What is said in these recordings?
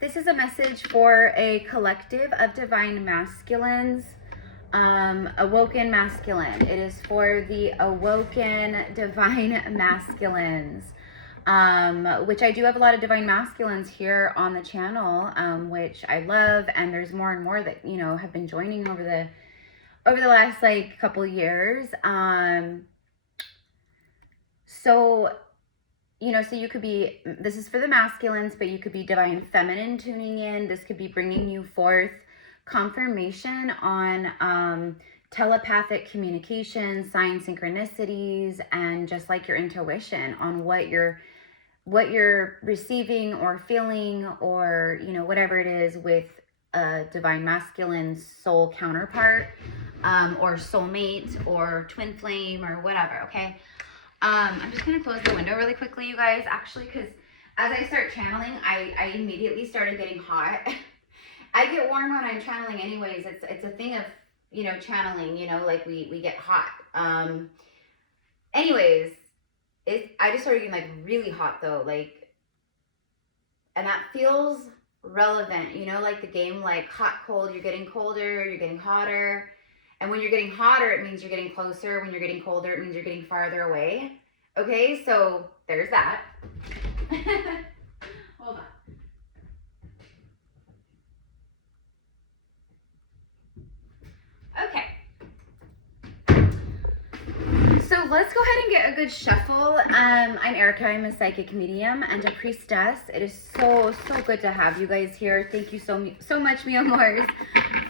This is a message for a collective of divine masculines, awoken masculine. It is for the awoken divine masculines, which I do have a lot of divine masculines here on the channel, which I love, and there's more and more that, you know, have been joining over the last like couple years. So, you know, so you could be, this is for the masculines, but you could be divine feminine tuning in. This could be bringing you forth confirmation on telepathic communication, sign synchronicities, and just like your intuition on what you're receiving or feeling, or, you know, whatever it is with a divine masculine soul counterpart, or soulmate or twin flame or whatever. Okay. I'm just going to close the window really quickly, you guys, actually, because as I start channeling, I immediately started getting hot. I get warm when I'm channeling anyways. It's a thing of, you know, channeling, you know, like we get hot. Anyways, I just started getting like really hot though, like, and that feels relevant, you know, like the game, like hot, cold, you're getting colder, you're getting hotter. And when you're getting hotter, it means you're getting closer. When you're getting colder, it means you're getting farther away. Okay, so there's that. Hold on. Okay. So let's go ahead and get a good shuffle. I'm Erica. I'm a psychic medium and a priestess. It is so good to have you guys here. Thank you so much, mi amors,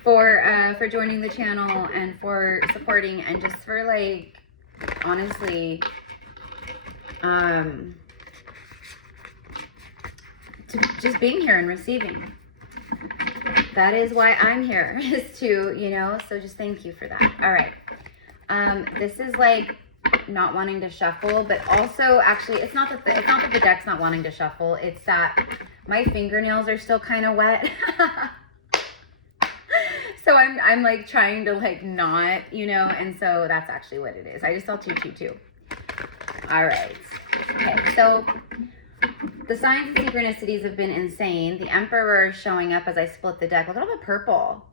for joining the channel and for supporting, and just for, like, honestly, just being here and receiving. That is why I'm here, is to, you know, so just thank you for that. All right. This is like not wanting to shuffle, but also actually it's not that the deck's not wanting to shuffle. It's that my fingernails are still kind of wet. So I'm like trying to like not, you know, and so that's actually what it is. I just saw 222. All right. Okay, so the signs and synchronicities have been insane. The Emperor is showing up as I split the deck. Look at all the purple.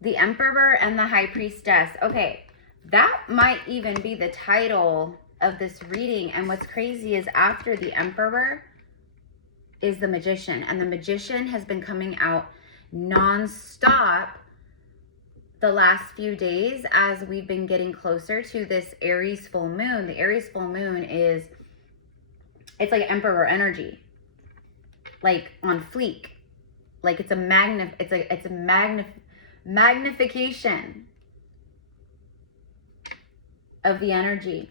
The Emperor and the High Priestess. Okay, that might even be the title of this reading. And what's crazy is after the Emperor is the Magician. And the Magician has been coming out non-stop the last few days as we've been getting closer to this Aries full moon. The Aries full moon is, it's like Emperor energy, like on fleek. Like it's a magnification of the energy.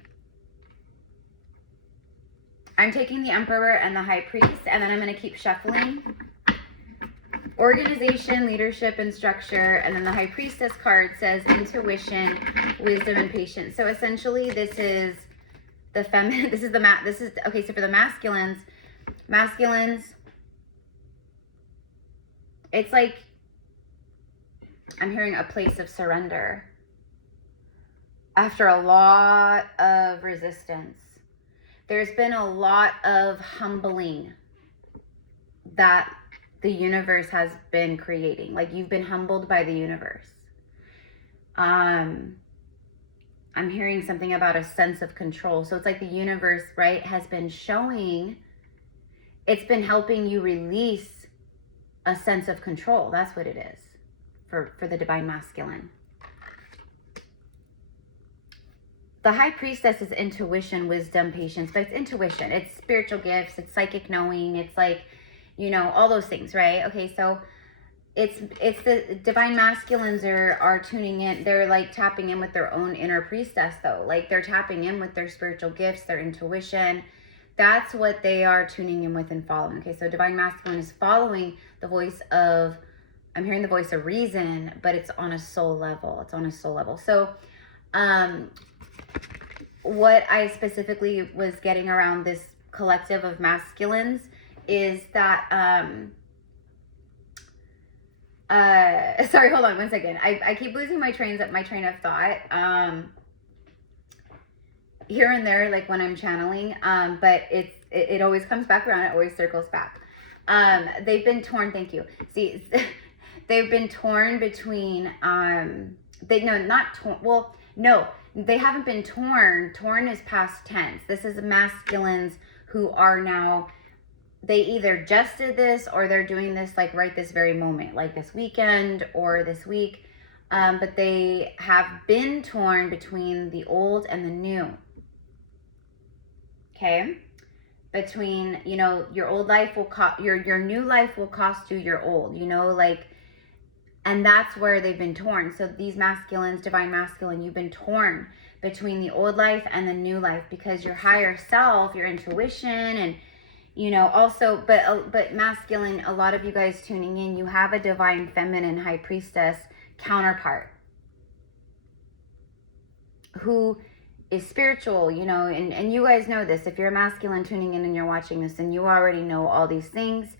I'm taking the Emperor and the High Priest, and then I'm going to keep shuffling. Organization, leadership, and structure. And then the High Priestess card says intuition, wisdom, and patience. So essentially this is the feminine, okay, so for the masculines, it's like, I'm hearing a place of surrender after a lot of resistance. There's been a lot of humbling that the universe has been creating. Like you've been humbled by the universe. I'm hearing something about a sense of control. So it's like the universe, right, has been showing, it's been helping you release a sense of control. That's what it is for the divine masculine. The High Priestess is intuition, wisdom, patience, but it's intuition. It's spiritual gifts. It's psychic knowing. It's like, you know, all those things, right? Okay, so it's the divine masculines are tuning in. They're like tapping in with their own inner priestess though. Like they're tapping in with their spiritual gifts, their intuition. That's what they are tuning in with and following. Okay, so divine masculine is following the voice of, I'm hearing the voice of reason, but it's on a soul level. It's on a soul level. So what I specifically was getting around this collective of masculines is that, sorry, hold on one second. I keep losing my train of thought, here and there, like when I'm channeling, but it always comes back around. It always circles back. They've been torn, thank you. See, they've been torn between, they haven't been torn. Torn is past tense. This is masculines who are now, they either just did this or they're doing this like right this very moment, like this weekend or this week. But they have been torn between the old and the new. Okay? Between, you know, your old life will cost, your new life will cost you your old, you know, like, and that's where they've been torn. So these masculines, divine masculine, you've been torn between the old life and the new life because your higher self, your intuition, and, you know, also, but masculine, a lot of you guys tuning in, you have a divine feminine high priestess counterpart who is spiritual, you know, and you guys know this. If you're a masculine tuning in and you're watching this, then you already know all these things.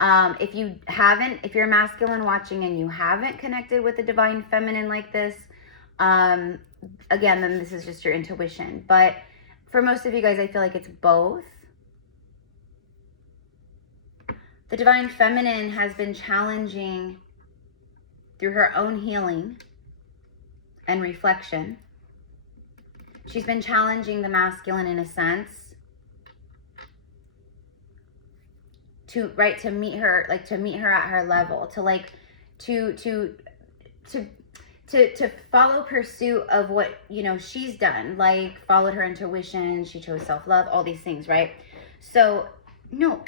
If you're a masculine watching and you haven't connected with the divine feminine like this, again, then this is just your intuition. But for most of you guys, I feel like it's both. The divine feminine has been challenging through her own healing and reflection. She's been challenging the masculine in a sense to meet her, like to meet her at her level, to follow pursuit of what, you know, she's done, like followed her intuition, she chose self-love, all these things, right? So, no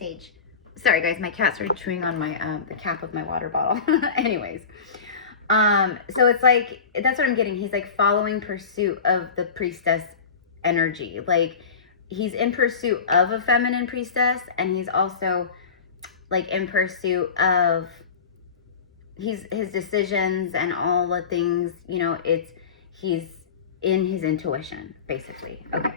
Sage. Sorry guys, my cat started chewing on my, the cap of my water bottle. Anyways. So it's like, that's what I'm getting. He's like following pursuit of the priestess energy. Like he's in pursuit of a feminine priestess, and he's also like in pursuit of his decisions and all the things, you know, he's in his intuition, basically. Okay.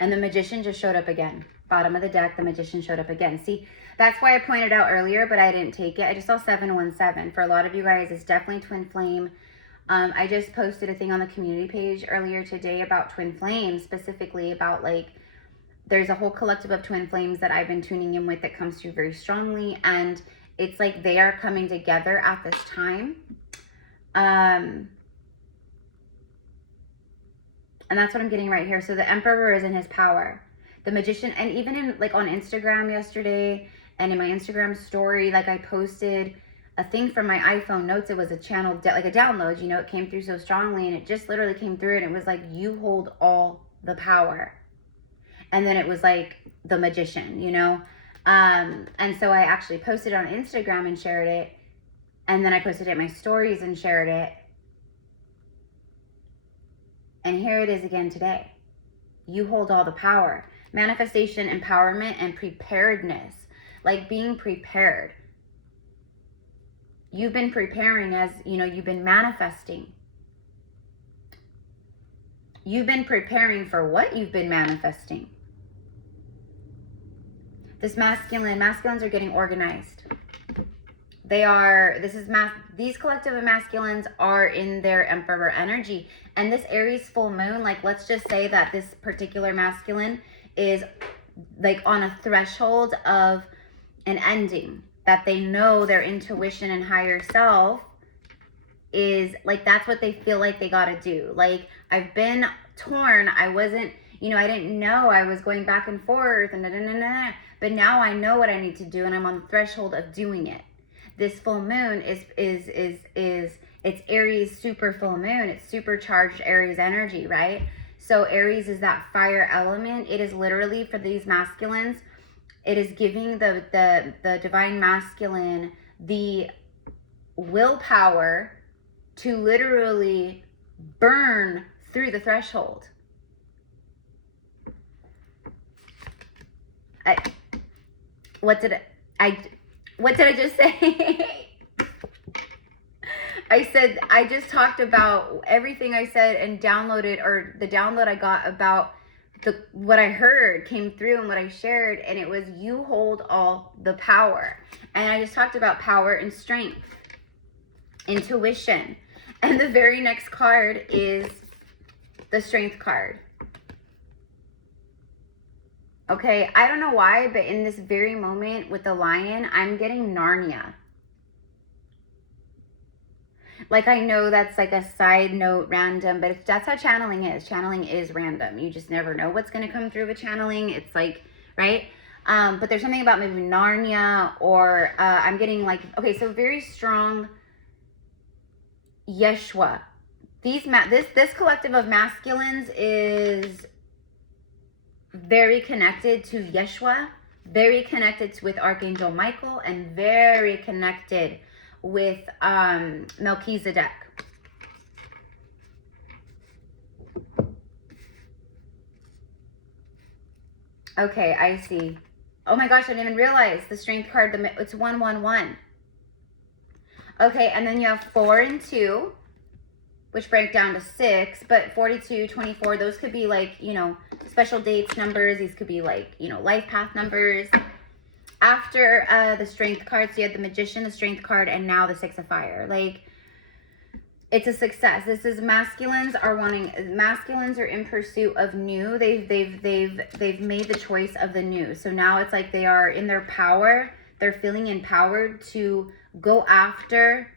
And the Magician just showed up again. Bottom of the deck, the Magician showed up again. See, that's why I pointed out earlier, but I didn't take it. I just saw 717. For a lot of you guys, it's definitely twin flame. I just posted a thing on the community page earlier today about twin flames, specifically about like, there's a whole collective of twin flames that I've been tuning in with that comes through very strongly. And it's like they are coming together at this time. And that's what I'm getting right here. So the Emperor is in his power. The Magician, and even in like on Instagram yesterday and in my Instagram story, like I posted a thing from my iPhone notes. It was a channel, like a download, you know, it came through so strongly, and it just literally came through, and it was like, you hold all the power. And then it was like the Magician, you know? And so I actually posted it on Instagram and shared it. And then I posted it in my stories and shared it. And here it is again today. You hold all the power. Manifestation, empowerment, and preparedness. Like being prepared. You've been preparing, as you know, you've been manifesting. You've been preparing for what you've been manifesting. This masculines are getting organized. These collective of masculines are in their Emperor energy. And this Aries full moon, like let's just say that this particular masculine is like on a threshold of an ending, that they know their intuition and higher self is like, that's what they feel like they got to do. Like, I've been torn. I wasn't, you know, I didn't know, I was going back and forth and but now I know what I need to do, and I'm on the threshold of doing it. This full moon is it's Aries super full moon. It's supercharged Aries energy, right? So Aries is that fire element. It is literally, for these masculines, it is giving the divine masculine the willpower to literally burn through the threshold. What did I just say? I said, I just talked about everything I said and downloaded, or the download I got about what I heard came through and what I shared, and it was, you hold all the power. And I just talked about power and strength, intuition. And the very next card is the strength card. Okay, I don't know why, but in this very moment with the lion, I'm getting Narnia. Like, I know that's like a side note, random, but that's how channeling is. Channeling is random. You just never know what's going to come through with channeling. It's like, right? But there's something about maybe Narnia, or I'm getting like, okay, so very strong Yeshua. This collective of masculines is very connected to Yeshua, very connected with Archangel Michael, and very connected with Melchizedek. Okay, I see. Oh my gosh, I didn't even realize the strength card, it's 111. Okay, and then you have 4 and 2, which break down to 6, but 42, 24, those could be like, you know, special dates numbers. These could be like, you know, life path numbers. After the strength cards, you have the Magician, the strength card, and now the 6 of fire. Like, it's a success. This is masculines are in pursuit of new. They've made the choice of the new. So now it's like they are in their power. They're feeling empowered to go after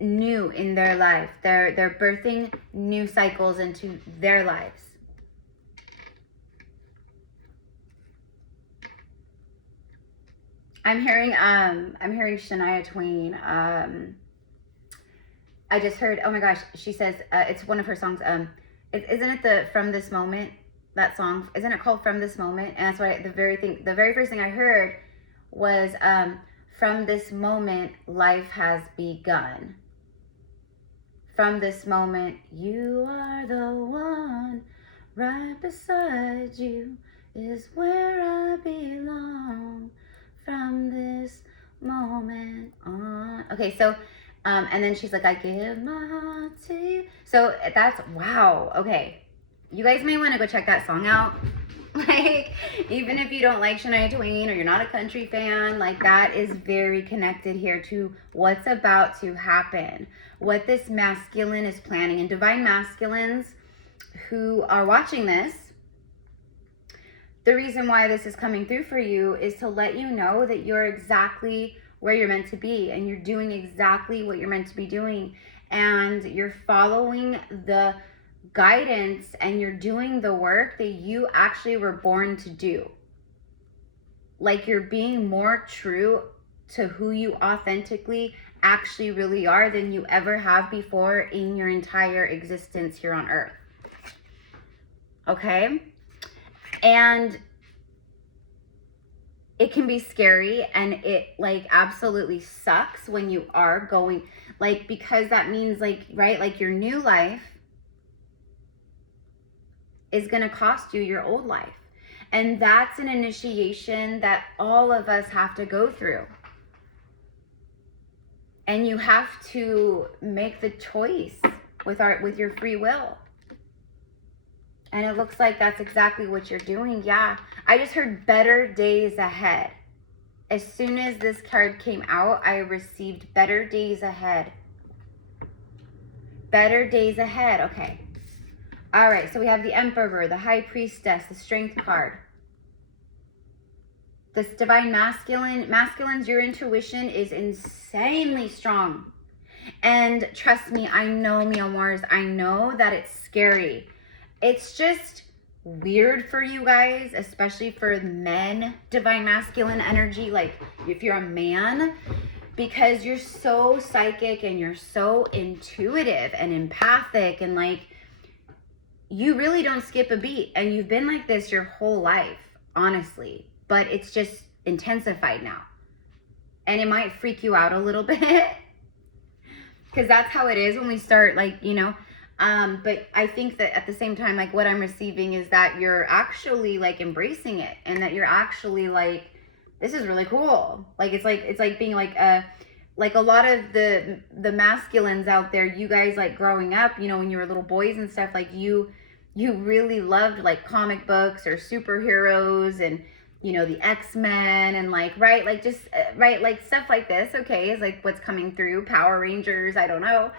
new in their life. They're birthing new cycles into their lives. I'm hearing Shania Twain. I just heard, oh my gosh, she says, it's one of her songs. Isn't it the From This Moment, that song? Isn't it called From This Moment? And that's why the very first thing I heard was, from this moment, life has begun. From this moment, you are the one. Right beside you is where I belong. From this moment on. Okay, so, and then she's like, I give my heart to you. So that's, wow, okay. You guys may want to go check that song out. Like, even if you don't like Shania Twain or you're not a country fan, like, that is very connected here to what's about to happen. What this masculine is planning. And divine masculines who are watching this, the reason why this is coming through for you is to let you know that you're exactly where you're meant to be, and you're doing exactly what you're meant to be doing, and you're following the guidance, and you're doing the work that you actually were born to do. Like, you're being more true to who you authentically actually really are than you ever have before in your entire existence here on earth. Okay? And it can be scary, and it like absolutely sucks when you are going, like, because that means, like, right, like, your new life is going to cost you your old life. And that's an initiation that all of us have to go through. And you have to make the choice with your free will. And it looks like that's exactly what you're doing. Yeah. I just heard better days ahead. As soon as this card came out, I received better days ahead. Better days ahead. Okay. All right. So we have the Emperor, the High Priestess, the Strength card. This divine masculines, your intuition is insanely strong. And trust me, I know, mi amores, I know that it's scary. It's just weird for you guys, especially for men, divine masculine energy, like if you're a man, because you're so psychic and you're so intuitive and empathic, and like, you really don't skip a beat, and you've been like this your whole life, honestly, but it's just intensified now. And it might freak you out a little bit because that's how it is when we start, like, you know. But I think that at the same time, like, what I'm receiving is that you're actually like embracing it, and that you're actually like, this is really cool. Like, it's like being like a lot of the masculines out there, you guys, like, growing up, you know, when you were little boys and stuff, like, you really loved like comic books or superheroes, and, you know, the X-Men, and like, right, like, just right, like stuff like this. Okay, is like what's coming through. Power Rangers, I don't know.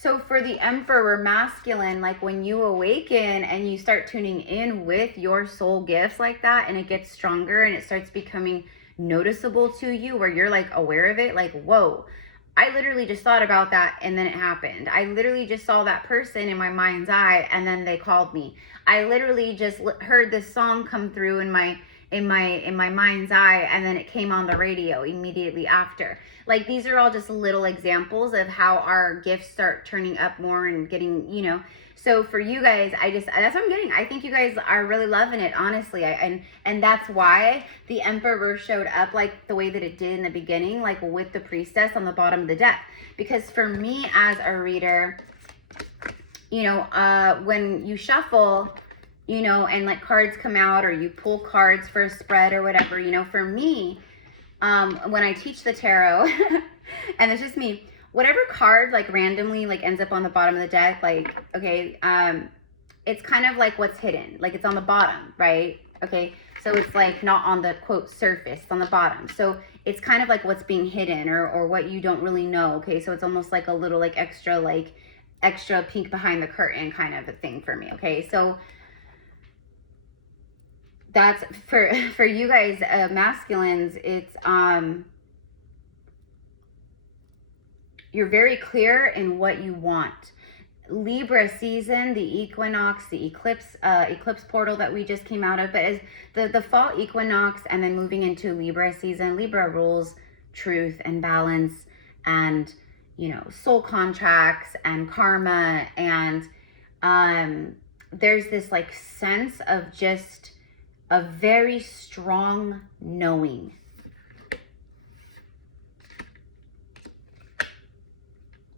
So for the Emperor masculine, like when you awaken and you start tuning in with your soul gifts like that, and it gets stronger and it starts becoming noticeable to you, where you're like aware of it, like, whoa, I literally just thought about that and then it happened. I literally just saw that person in my mind's eye and then they called me. I literally just heard this song come through in my mind's eye, and then it came on the radio immediately after. Like, these are all just little examples of how our gifts start turning up more and getting, you know. So for you guys, that's what I'm getting. I think you guys are really loving it, honestly. And that's why the Emperor showed up like the way that it did in the beginning, like with the Priestess on the bottom of the deck. Because for me as a reader, you know, when you shuffle, you know, and like cards come out, or you pull cards for a spread or whatever, you know, for me, when I teach the tarot, and it's just me, whatever card like randomly like ends up on the bottom of the deck, like, okay, it's kind of like what's hidden, like it's on the bottom, right? Okay, so it's like not on the quote surface, it's on the bottom. So it's kind of like what's being hidden, or what you don't really know. Okay, so it's almost like a little like extra peek behind the curtain kind of a thing for me. Okay, so that's for you guys, masculines. It's you're very clear in what you want. Libra season, the equinox, the eclipse portal that we just came out of, but as the fall equinox and then moving into Libra season, Libra rules truth and balance and, you know, soul contracts and karma, and there's this like sense of just a very strong knowing.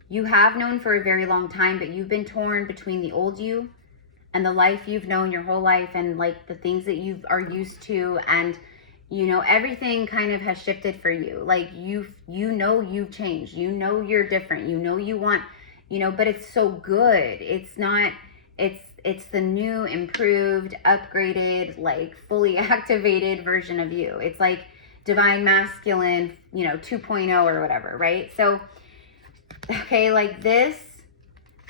You have known for a very long time, but you've been torn between the old you and the life you've known your whole life, and like the things that you are used to, and you know, everything kind of has shifted for you. Like you know you've changed, you know you're different, you know you want, you know, but it's so good. It's not, it's the new, improved, upgraded, like fully activated version of you. It's like divine masculine, you know, 2.0 or whatever, right? So, okay, like this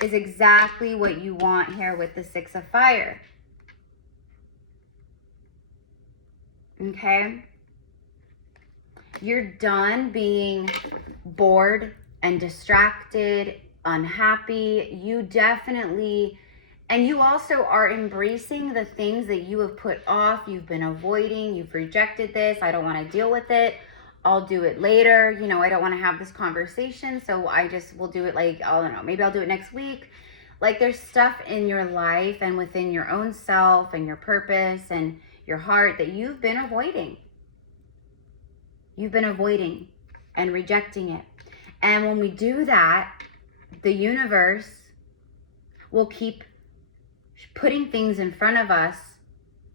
is exactly what you want here with the Six of Fire. Okay? You're done being bored and distracted, unhappy. You definitely, and you also are embracing the things that you have put off, you've been avoiding, you've rejected this. I don't want to deal with it. I'll do it later. You know, I don't want to have this conversation, so I just will do it like, I don't know, maybe I'll do it next week. Like there's stuff in your life and within your own self and your purpose and your heart that you've been avoiding. You've been avoiding and rejecting it. And when we do that, the universe will keep putting things in front of us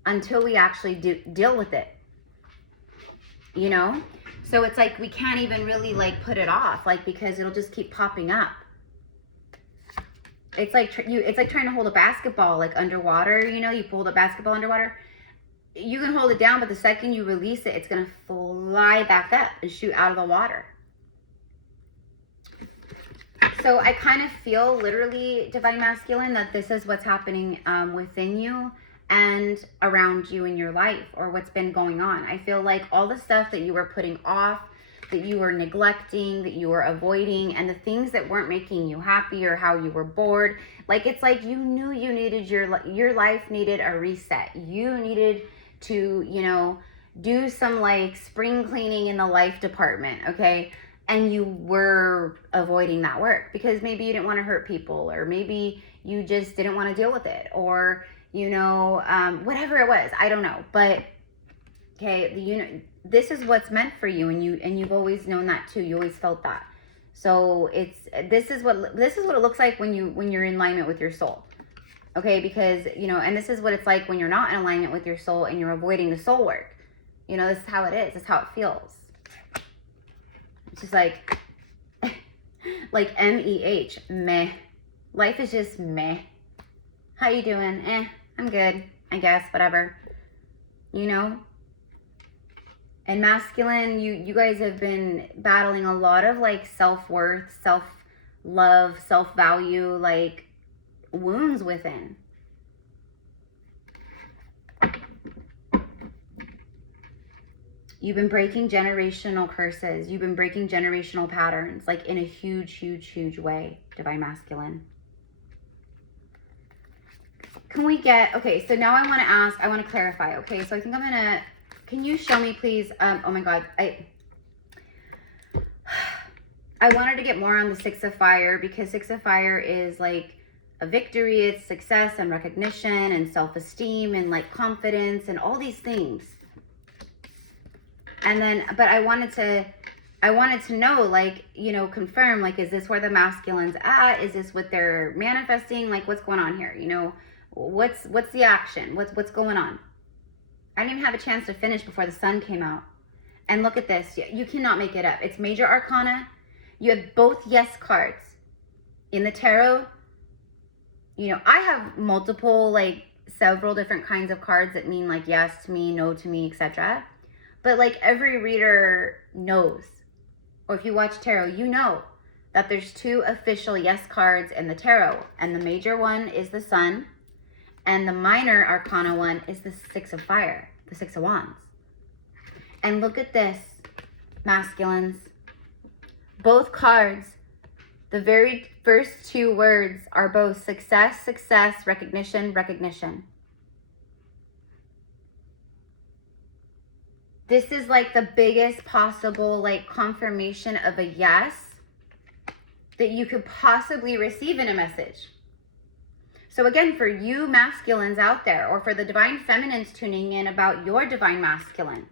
until we actually deal with it. You know? So it's like we can't even really like put it off, like, because it'll just keep popping up. It's like it's like trying to hold a basketball like underwater. You know, you hold a basketball underwater. You can hold it down, but the second you release it, it's gonna fly back up and shoot out of the water. So I kind of feel literally, Divine Masculine, that this is what's happening within you and around you in your life, or what's been going on. I feel like all the stuff that you were putting off, that you were neglecting, that you were avoiding, and the things that weren't making you happy, or how you were bored, like it's like you knew you needed your life needed a reset. You needed to, you know, do some like spring cleaning in the life department, okay? And you were avoiding that work because maybe you didn't want to hurt people, or maybe you just didn't want to deal with it, or you know, whatever it was, I don't know. But okay, this is what's meant for you, and you've always known that too. You always felt that. So this is what it looks like when you're in alignment with your soul. Okay, because you know, and this is what it's like when you're not in alignment with your soul and you're avoiding the soul work. You know, this is how it is. This is how it feels. It's just like MEH, meh. Life is just meh. How you doing? I'm good, I guess, whatever. You know? And masculine, you guys have been battling a lot of like self-worth, love, self-value, like wounds within. You've been breaking generational curses. You've been breaking generational patterns, like in a huge, huge, huge way, Divine Masculine. Can we get, okay, so now I want to ask, I want to clarify, okay? So I think I'm going to, can you show me please, oh my God, I wanted to get more on the Six of Fire, because Six of Fire is like a victory, it's success and recognition and self-esteem and like confidence and all these things. And then, but I wanted to know, like, you know, confirm, like, is this where the masculine's at? Is this what they're manifesting? Like, what's going on here? You know, what's the action? What's going on? I didn't even have a chance to finish before the sun came out. And look at this. You cannot make it up. It's Major Arcana. You have both yes cards. In the tarot, you know, I have multiple, like, several different kinds of cards that mean, like, yes to me, no to me, etc. But, like, every reader knows, or if you watch tarot, you know that there's two official yes cards in the tarot. And the major one is the Sun. And the minor arcana one is the Six of Fire, the Six of Wands. And look at this, masculines. Both cards, the very first two words are both success, success, recognition, recognition. This is like the biggest possible like confirmation of a yes that you could possibly receive in a message. So again, for you masculines out there, or for the divine feminines tuning in about your divine masculine,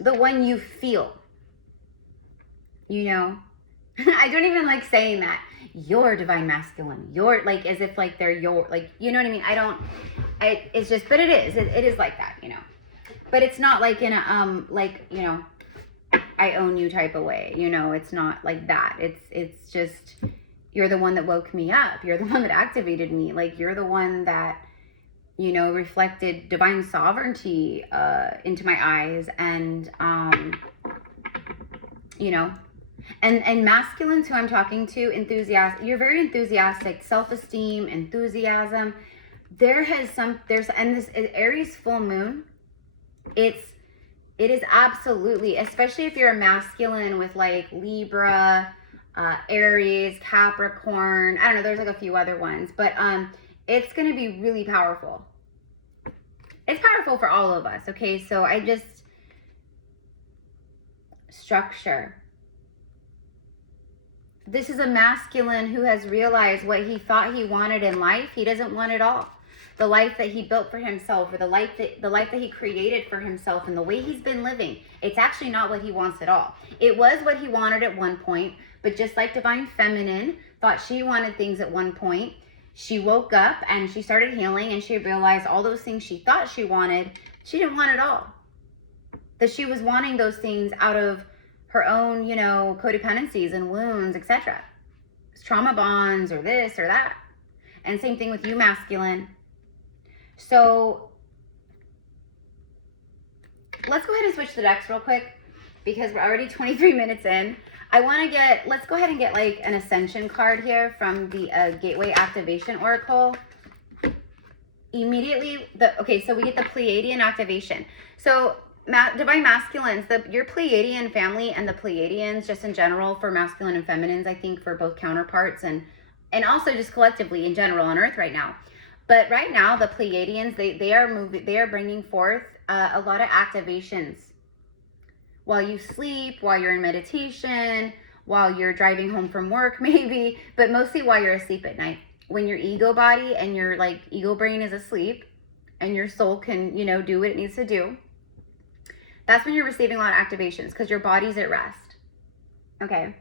the one you feel, you know, I don't even like saying that, your divine masculine, your, like, as if like they're your, like, you know what I mean? It's just, but it is like that, you know, but it's not like in a, like, you know, I own you type of way, you know, it's not like that. It's just, you're the one that woke me up. You're the one that activated me. Like, you're the one that, you know, reflected divine sovereignty into my eyes. And, you know, and masculines who I'm talking to, enthusiastic, you're very enthusiastic, self-esteem, enthusiasm. And this Aries full moon, it is absolutely, especially if you're a masculine with like Libra, Aries, Capricorn, I don't know, there's like a few other ones, but it's going to be really powerful. It's powerful for all of us, okay? So I just, structure. This is a masculine who has realized what he thought he wanted in life. He doesn't want it all. The life that he built for himself, or the life that he created for himself, and the way he's been living, it's actually not what he wants at all. It was what he wanted at one point, but just like divine feminine thought she wanted things at one point, she woke up and she started healing, and she realized all those things she thought she wanted, she didn't want it all. That she was wanting those things out of her own, you know, codependencies and wounds, etc. Trauma bonds, or this or that. And same thing with you, masculine. So let's go ahead and switch the decks real quick, because we're already 23 minutes in. Let's go ahead and get like an Ascension card here from the Gateway Activation Oracle. Immediately, so we get the Pleiadian activation. So divine masculines, your Pleiadian family and the Pleiadians just in general, for masculine and feminines, I think for both counterparts and also just collectively in general on Earth right now. But right now, the Pleiadians, they are bringing forth a lot of activations while you sleep, while you're in meditation, while you're driving home from work maybe, but mostly while you're asleep at night. When your ego body and your like ego brain is asleep and your soul can, you know, do what it needs to do, that's when you're receiving a lot of activations, because your body's at rest. Okay.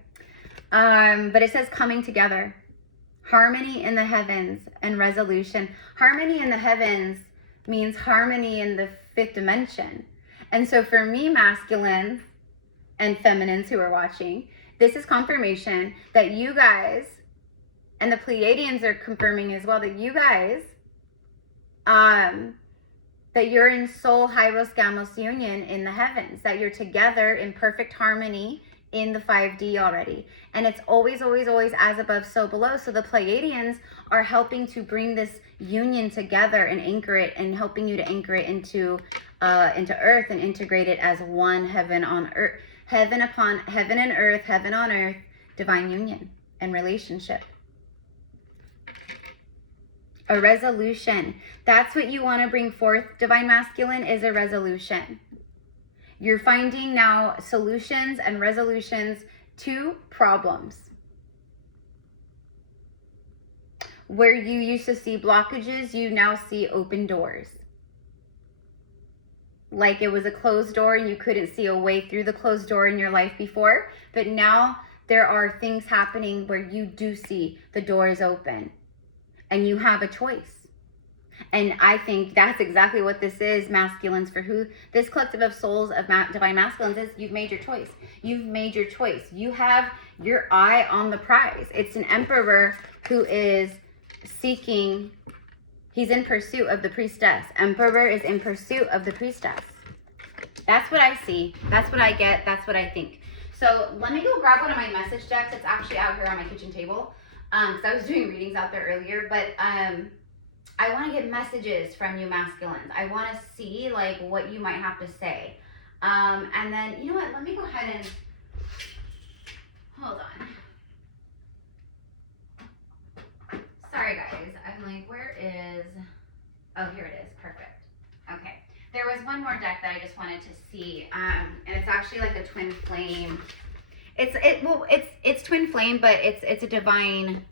But it says coming together. Harmony in the heavens and resolution. Harmony in the heavens means harmony in the fifth dimension. And so for me, masculines and feminines who are watching, this is confirmation that you guys, and the Pleiadians are confirming as well, that you guys, that you're in soul Hyros Gamos union in the heavens, that you're together in perfect harmony in the 5D already. And it's always, always, always as above, so below. So the Pleiadians are helping to bring this union together and anchor it, and helping you to anchor it into earth and integrate it as one heaven on earth, heaven upon heaven and earth, heaven on earth, divine union and relationship. A resolution. That's what you want to bring forth, Divine Masculine, is a resolution. You're finding now solutions and resolutions to problems. Where you used to see blockages, you now see open doors. Like it was a closed door and you couldn't see a way through the closed door in your life before. But now there are things happening where you do see the doors open. And you have a choice. And I think that's exactly what this is, masculines, for who this collective of souls of divine masculines is. You've made your choice. You've made your choice. You have your eye on the prize. It's an emperor who is seeking, he's in pursuit of the priestess. Emperor is in pursuit of the priestess. That's what I see. That's what I get. That's what I think. So let me go grab one of my message decks. It's actually out here on my kitchen table. Because I was doing readings out there earlier, but I want to get messages from you masculines. I want to see like what you might have to say. And then, you know what, let me go ahead and, hold on. Sorry guys, I'm like, where is, oh, here it is, perfect. Okay, there was one more deck that I just wanted to see, and it's actually like a twin flame. It's twin flame, but it's a divine.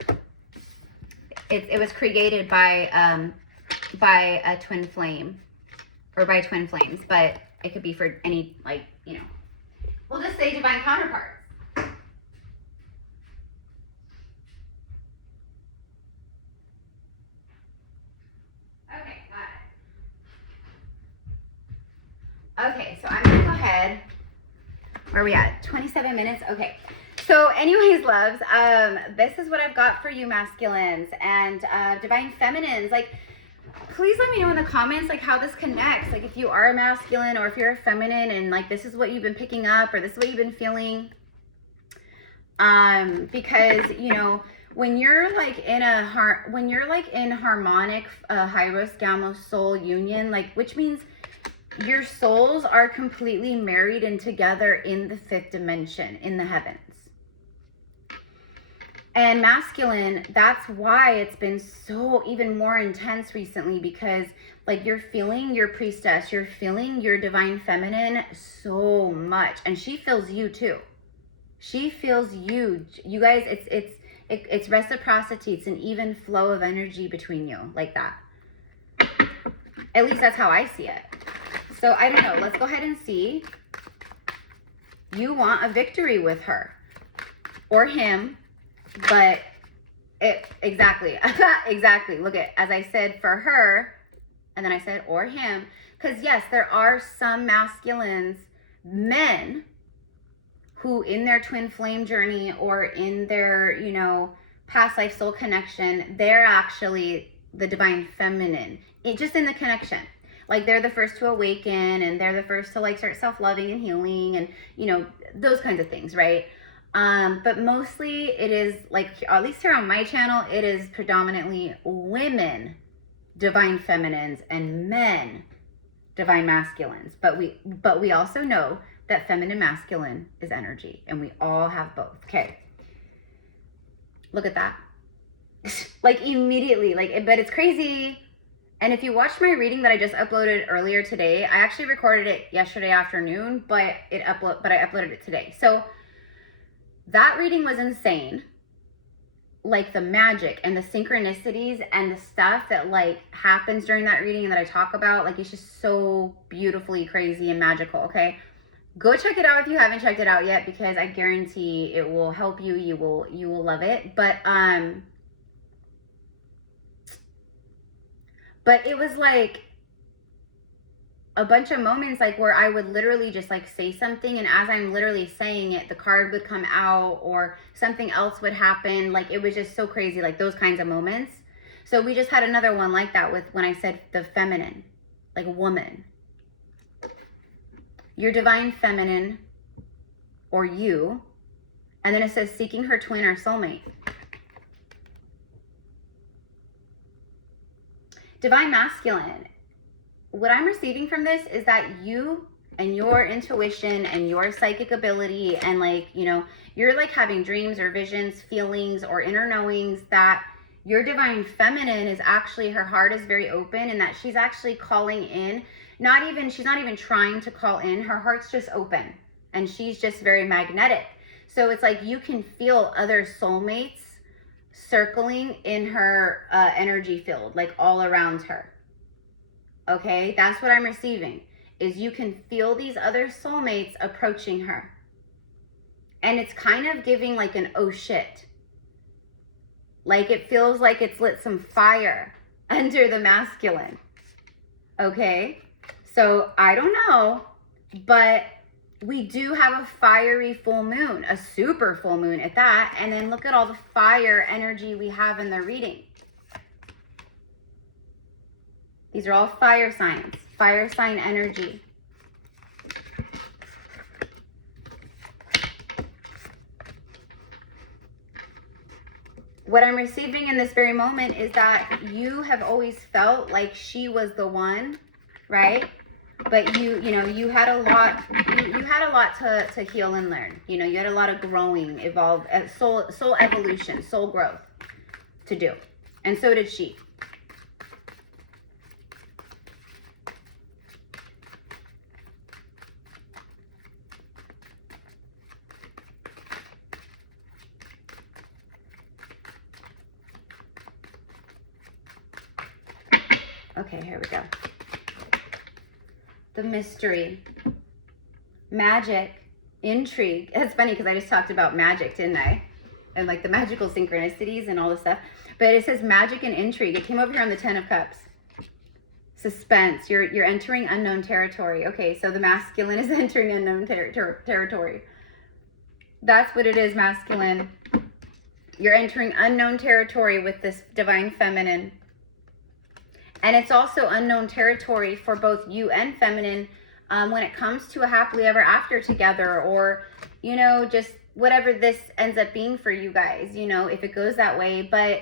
It was created by a twin flame, or by twin flames, but it could be for any, like, you know, we'll just say divine counterparts. Okay, got it. Okay, so I'm gonna go ahead. Where are we at? 27 minutes? Okay. So anyways, loves, this is what I've got for you masculines and divine feminines. Like, please let me know in the comments, like, how this connects. Like, if you are a masculine or if you're a feminine and, like, this is what you've been picking up or this is what you've been feeling. Because, you know, when you're, like, in harmonic Hyros Gamos soul union, like, which means your souls are completely married and together in the 5th dimension, in the heavens. And masculine, that's why it's been so even more intense recently, because like you're feeling your priestess, you're feeling your divine feminine so much. And she feels you too. She feels you. You guys, it's reciprocity. It's an even flow of energy between you, like that. At least that's how I see it. So I don't know, let's go ahead and see. You want a victory with her or him, but exactly, exactly. Look at, as I said, for her, and then I said, or him, because yes, there are some masculines, men, who in their twin flame journey or in their, you know, past life soul connection, they're actually the divine feminine, just in the connection. Like, they're the first to awaken, and they're the first to, like, start self-loving and healing, and, you know, those kinds of things, right? But mostly it is, like, at least here on my channel, it is predominantly women, divine feminines, and men, divine masculines. But we also know that feminine masculine is energy, and we all have both. Okay. Look at that. Like, immediately, like, but it's crazy. And if you watched my reading that I just uploaded earlier today, I actually recorded it yesterday afternoon, but I uploaded it today. So that reading was insane. Like, the magic and the synchronicities and the stuff that, like, happens during that reading and that I talk about, like, it's just so beautifully crazy and magical. Okay, go check it out if you haven't checked it out yet, because I guarantee it will help you. You will love it. But it was like a bunch of moments, like, where I would literally just, like, say something, and as I'm literally saying it, the card would come out or something else would happen. Like, it was just so crazy, like, those kinds of moments. So we just had another one like that with when I said the feminine, like, woman. Your divine feminine or you. And then it says seeking her twin or soulmate. Divine Masculine. What I'm receiving from this is that you and your intuition and your psychic ability and like, you know, you're like having dreams or visions, feelings or inner knowings that your divine feminine is actually, her heart is very open and that she's actually calling in. She's not even trying to call in. Her heart's just open and she's just very magnetic. So it's like you can feel other soulmates circling in her energy field, like all around her. Okay, that's what I'm receiving, is you can feel these other soulmates approaching her. And it's kind of giving like an oh shit. Like it feels like it's lit some fire under the masculine. Okay, so I don't know, but we do have a fiery full moon, a super full moon at that. And then look at all the fire energy we have in the reading. These are all fire signs, fire sign energy. What I'm receiving in this very moment is that you have always felt like she was the one, right? But you know, you had a lot, you had a lot to heal and learn. You know, you had a lot of growing, evolve, soul evolution, soul growth to do. And so did she. Okay, here we go. The mystery, magic, intrigue. It's funny because I just talked about magic, didn't I? And like the magical synchronicities and all this stuff. But it says magic and intrigue. It came over here on the 10 of Cups. Suspense. You're entering unknown territory. Okay, so the masculine is entering unknown territory. That's what it is, masculine. You're entering unknown territory with this divine feminine. And it's also unknown territory for both you and feminine when it comes to a happily ever after together, or, you know, just whatever this ends up being for you guys, you know, if it goes that way. But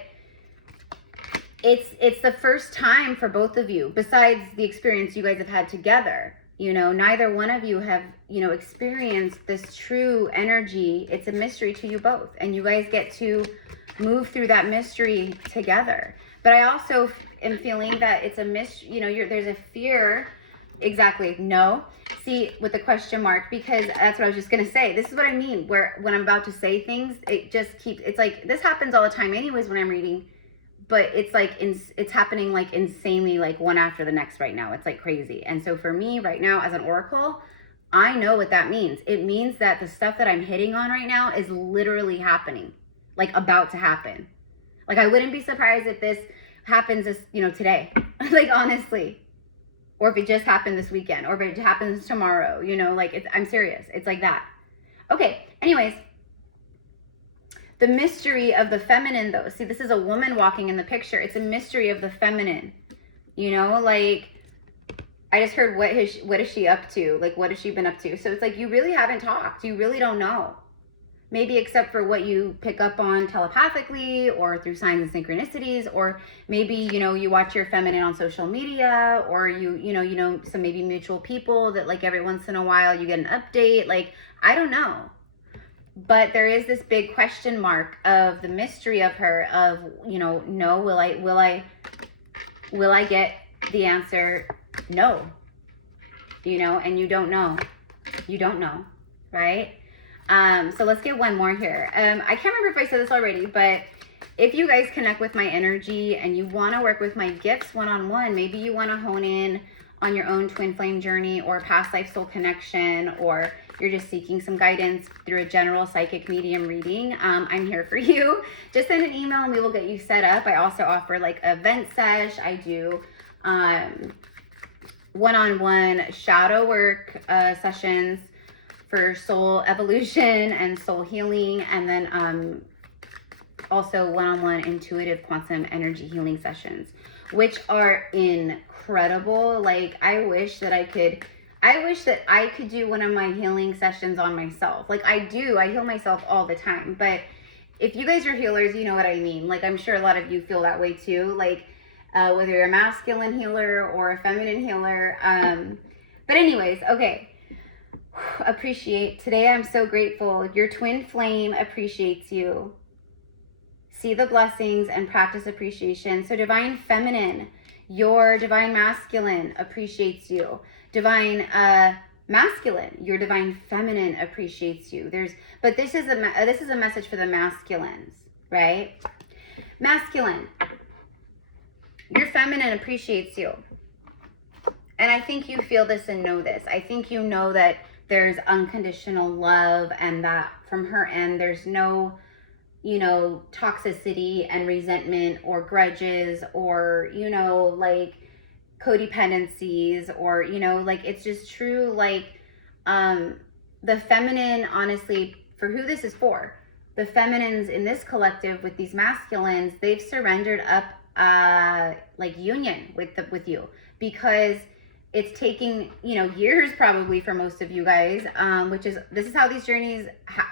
it's the first time for both of you, besides the experience you guys have had together. You know, neither one of you have, you know, experienced this true energy. It's a mystery to you both. And you guys get to move through that mystery together. But I also am feeling that it's a mystery, you know, there's a fear. Exactly. No. See, with the question mark, because that's what I was just going to say. This is what I mean, where when I'm about to say things, it just keeps, it's like, this happens all the time anyways when I'm reading, but it's like, it's happening like insanely, like one after the next right now. It's like crazy. And so for me right now as an oracle, I know what that means. It means that the stuff that I'm hitting on right now is literally happening, like about to happen. Like I wouldn't be surprised if this happens this, you know, today, like honestly, or if it just happened this weekend, or if it happens tomorrow, you know, like I'm serious. It's like that. Okay. Anyways, the mystery of the feminine though. See, this is a woman walking in the picture. It's a mystery of the feminine, you know, like I just heard, what is she up to? Like, what has she been up to? So it's like, you really haven't talked. You really don't know. Maybe except for what you pick up on telepathically or through signs and synchronicities, or maybe, you know, you watch your feminine on social media, or you know, some maybe mutual people that like every once in a while you get an update. Like, I don't know. But there is this big question mark of the mystery of her, of, you know, no, will I get the answer? No, you know, and you don't know, right? So let's get one more here. I can't remember if I said this already, but if you guys connect with my energy and you want to work with my gifts one-on-one, maybe you want to hone in on your own twin flame journey or past life soul connection, or you're just seeking some guidance through a general psychic medium reading, I'm here for you. Just send an email and we will get you set up. I also offer like event sesh. I do one-on-one shadow work sessions for soul evolution and soul healing, and then also one-on-one intuitive quantum energy healing sessions, which are incredible. Like, I wish that I could I wish that I could do one of my healing sessions on myself. Like I do, I heal myself all the time. But if you guys are healers, you know what I mean. Like I'm sure a lot of you feel that way too. Like whether you're a masculine healer or a feminine healer. But anyways, okay. Appreciate. Today I'm so grateful. Your twin flame appreciates you. See the blessings and practice appreciation. So divine feminine, your divine masculine appreciates you. Divine masculine, your divine feminine appreciates you. But this is a message for the masculines, right? Masculine, your feminine appreciates you. And I think you feel this and know this. I think you know that there's unconditional love and that from her end, there's no, you know, toxicity and resentment or grudges or, you know, like codependencies or, you know, like it's just true. Like the feminine, honestly, for who this is for, the feminines in this collective with these masculines, they've surrendered up like union with you, because it's taking, you know, years probably for most of you guys, this is how these journeys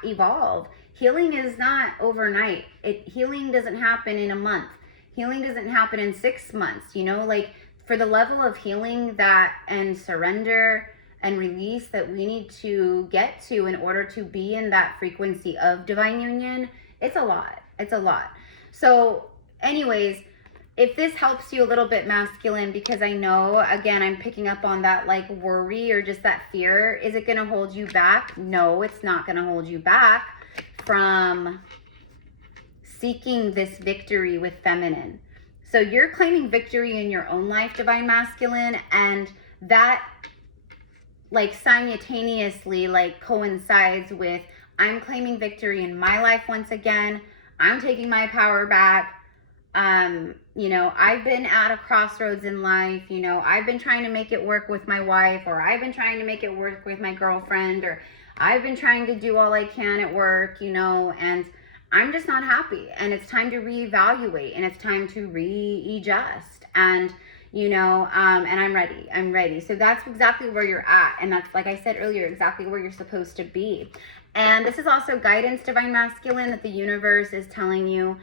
evolve. Healing is not overnight. Healing doesn't happen in a month. Healing doesn't happen in 6 months, you know, like for the level of healing that and surrender and release that we need to get to in order to be in that frequency of divine union, it's a lot. It's a lot. So anyways, if this helps you a little bit, masculine, because I know, again, I'm picking up on that like worry or just that fear. Is it going to hold you back? No, it's not going to hold you back from seeking this victory with feminine. So you're claiming victory in your own life, divine masculine, and that like simultaneously like coincides with I'm claiming victory in my life once again. I'm taking my power back. You know, I've been at a crossroads in life, you know, I've been trying to make it work with my wife, or I've been trying to make it work with my girlfriend, or I've been trying to do all I can at work, you know, and I'm just not happy, and it's time to reevaluate, and it's time to readjust, and, you know, and I'm ready. So that's exactly where you're at. And that's, like I said earlier, exactly where you're supposed to be. And this is also guidance, divine masculine, that the universe is telling you,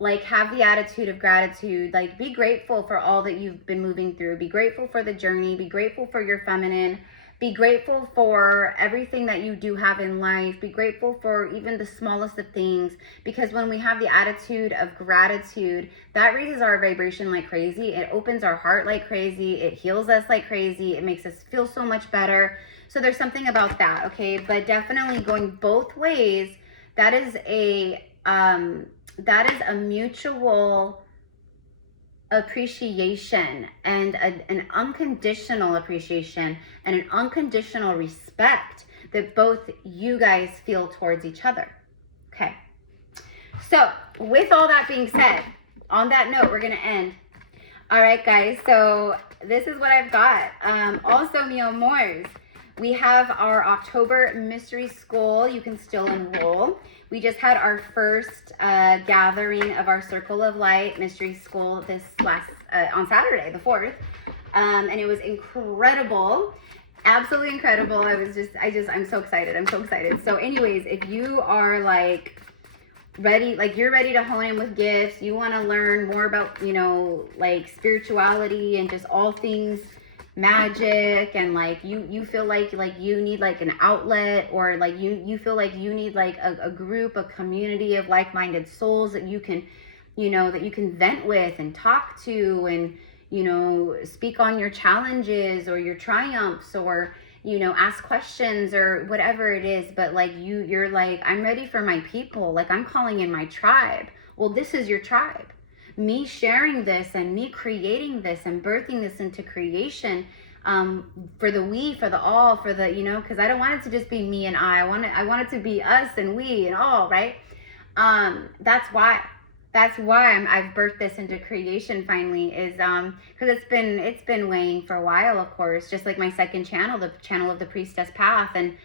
like, have the attitude of gratitude, like be grateful for all that you've been moving through, be grateful for the journey, be grateful for your feminine, be grateful for everything that you do have in life, be grateful for even the smallest of things, because when we have the attitude of gratitude, that raises our vibration like crazy, it opens our heart like crazy, it heals us like crazy, it makes us feel so much better. So there's something about that, okay? But definitely going both ways, that is a mutual appreciation and an unconditional appreciation and an unconditional respect that both you guys feel towards each other. Okay. So with all that being said, on that note, we're going to end. All right, guys. So this is what I've got. Also, mi amors, we have our October Mystery School. You can still enroll. We just had our first gathering of our Circle of Light Mystery School this on Saturday, the 4th. And it was incredible. Absolutely incredible. I'm so excited. I'm so excited. So anyways, if you are like ready, like you're ready to hone in with gifts, you want to learn more about, you know, like spirituality and just all things magic, and like you feel like you need like an outlet, or like you feel like you need like a group, a community of like-minded souls that you can, you know, that you can vent with and talk to, and, you know, speak on your challenges or your triumphs, or, you know, ask questions or whatever it is. But like you're like, I'm ready for my people, like I'm calling in my tribe. Well, this is your tribe. Me sharing this and me creating this and birthing this into creation, for the we, for the all, for the, you know, because I don't want it to just be me and I want it to be us and we and all, right? That's why I've birthed this into creation finally, is because it's been weighing for a while, of course, just like my second channel, the channel of the Priestess path, and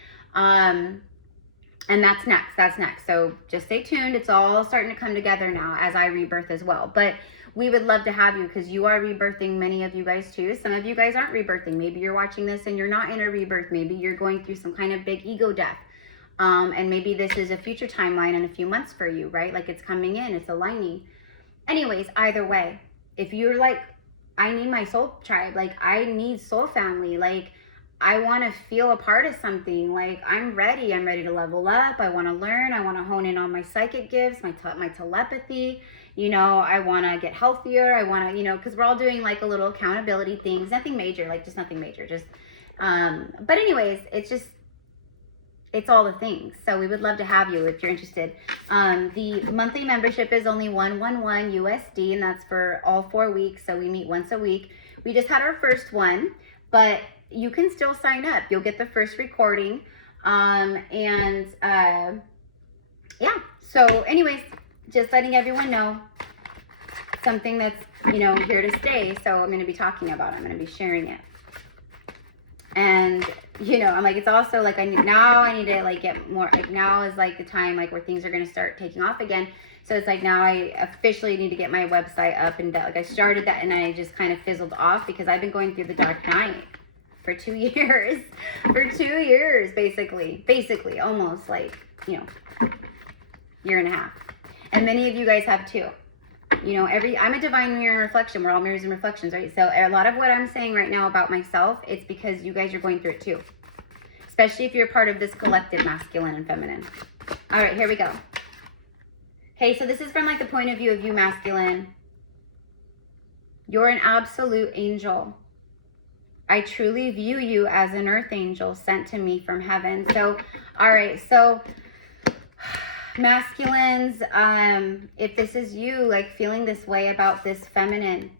that's next. So just stay tuned. It's all starting to come together now as I rebirth as well. But we would love to have you, because you are rebirthing, many of you guys too. Some of you guys aren't rebirthing. Maybe you're watching this and you're not in a rebirth. Maybe you're going through some kind of big ego death. And maybe this is a future timeline in a few months for you, right? Like it's coming in, it's aligning. Anyways, either way, if you're like, I need my soul tribe, like I need soul family, like I want to feel a part of something, like I'm ready to level up, I want to learn, I want to hone in on my psychic gifts, my telepathy, you know, I want to get healthier, I want to, you know, because we're all doing like a little accountability things, nothing major, like just nothing major, just, but anyways, it's all the things. So we would love to have you if you're interested. The monthly membership is only $111 USD, and that's for all 4 weeks. So we meet once a week. We just had our first one, but you can still sign up. You'll get the first recording. Yeah. So anyways, just letting everyone know something that's, you know, here to stay. So I'm going to be talking about it. I'm going to be sharing it. And, you know, I'm like, it's also like, I need to like get more, like now is like the time like where things are going to start taking off again. So it's like now I officially need to get my website up, and like I started that and I just kind of fizzled off because I've been going through the dark night for 2 years, basically almost like, you know, year and a half. And many of you guys have too. You know, I'm a divine mirror and reflection. We're all mirrors and reflections, right? So a lot of what I'm saying right now about myself, it's because you guys are going through it too. Especially if you're part of this collective masculine and feminine. All right, here we go. Okay, so this is from like the point of view of you masculine. You're an absolute angel. I truly view you as an earth angel sent to me from heaven. So, all right, so masculines, if this is you like feeling this way about this feminine,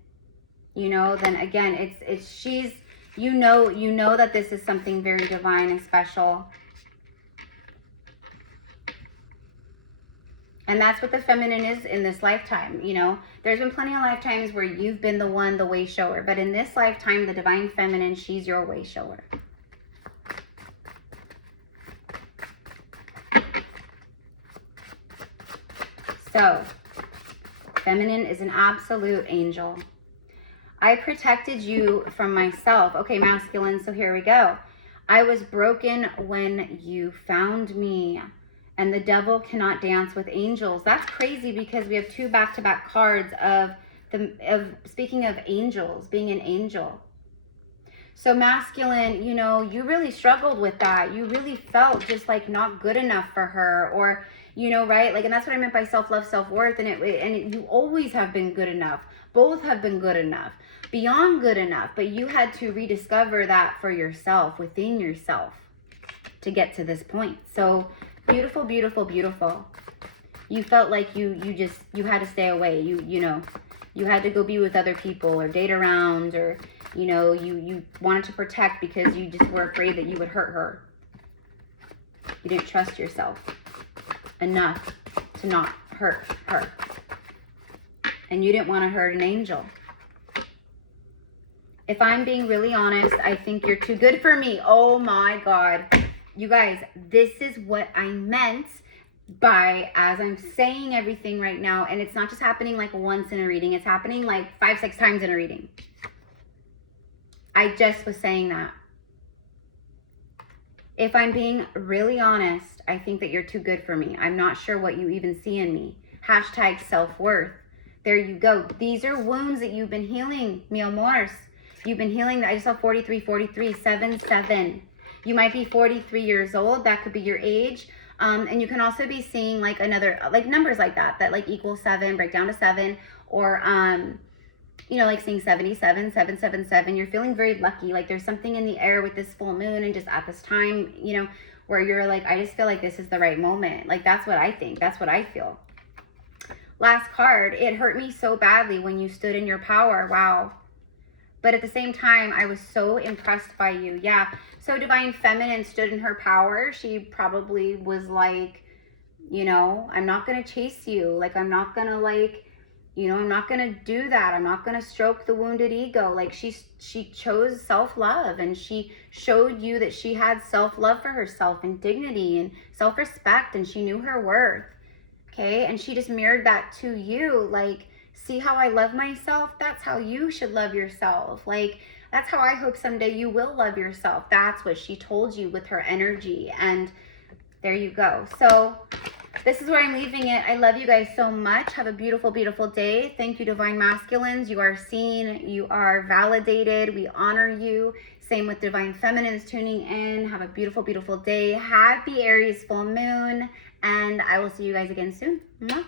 you know, then again, she's, you know that this is something very divine and special. And that's what the feminine is in this lifetime. You know, there's been plenty of lifetimes where you've been the one, the way shower, but in this lifetime, the divine feminine, she's your way shower. So, feminine is an absolute angel. I protected you from myself. Okay, masculine, so here we go. I was broken when you found me, and the devil cannot dance with angels. That's crazy because we have 2 back-to-back cards of speaking of angels, being an angel. So masculine, you know, you really struggled with that. You really felt just like not good enough for her, or you know, right? Like, and that's what I meant by self-love, self-worth. And you always have been good enough. Both have been good enough, beyond good enough. But you had to rediscover that for yourself, within yourself, to get to this point. So beautiful, beautiful, beautiful. You felt like you had to stay away. You know, you had to go be with other people or date around, or, you know, you wanted to protect because you just were afraid that you would hurt her. You didn't trust yourself enough to not hurt her. And you didn't want to hurt an angel. If I'm being really honest, I think you're too good for me. Oh my God. You guys, this is what I meant by, as I'm saying everything right now, and it's not just happening like once in a reading, it's happening like 5-6 times in a reading. I just was saying that. If I'm being really honest, I think that you're too good for me. I'm not sure what you even see in me. Hashtag self-worth. There you go. These are wounds that you've been healing, mi amores. You've been healing. I just saw 43, 43, 7, 7. You might be 43 years old. That could be your age. And you can also be seeing like another, like numbers like that like equal 7, break down to 7, or, you know, like seeing 77, 777. You're feeling very lucky. Like there's something in the air with this full moon and just at this time, you know, where you're like, I just feel like this is the right moment. Like that's what I think. That's what I feel. Last card. It hurt me so badly when you stood in your power. Wow. But at the same time, I was so impressed by you. Yeah. So divine feminine stood in her power. She probably was like, you know, I'm not going to chase you. Like, I'm not going to like, you know, I'm not going to do that. I'm not going to stroke the wounded ego. Like she chose self-love, and she showed you that she had self-love for herself and dignity and self-respect, and she knew her worth. Okay. And she just mirrored that to you. Like See how I love myself? That's how you should love yourself. Like, that's how I hope someday you will love yourself. That's what she told you with her energy. And there you go. So this is where I'm leaving it. I love you guys so much. Have a beautiful, beautiful day. Thank you, Divine Masculines. You are seen. You are validated. We honor you. Same with Divine Feminines tuning in. Have a beautiful, beautiful day. Happy Aries full moon. And I will see you guys again soon. Mwah.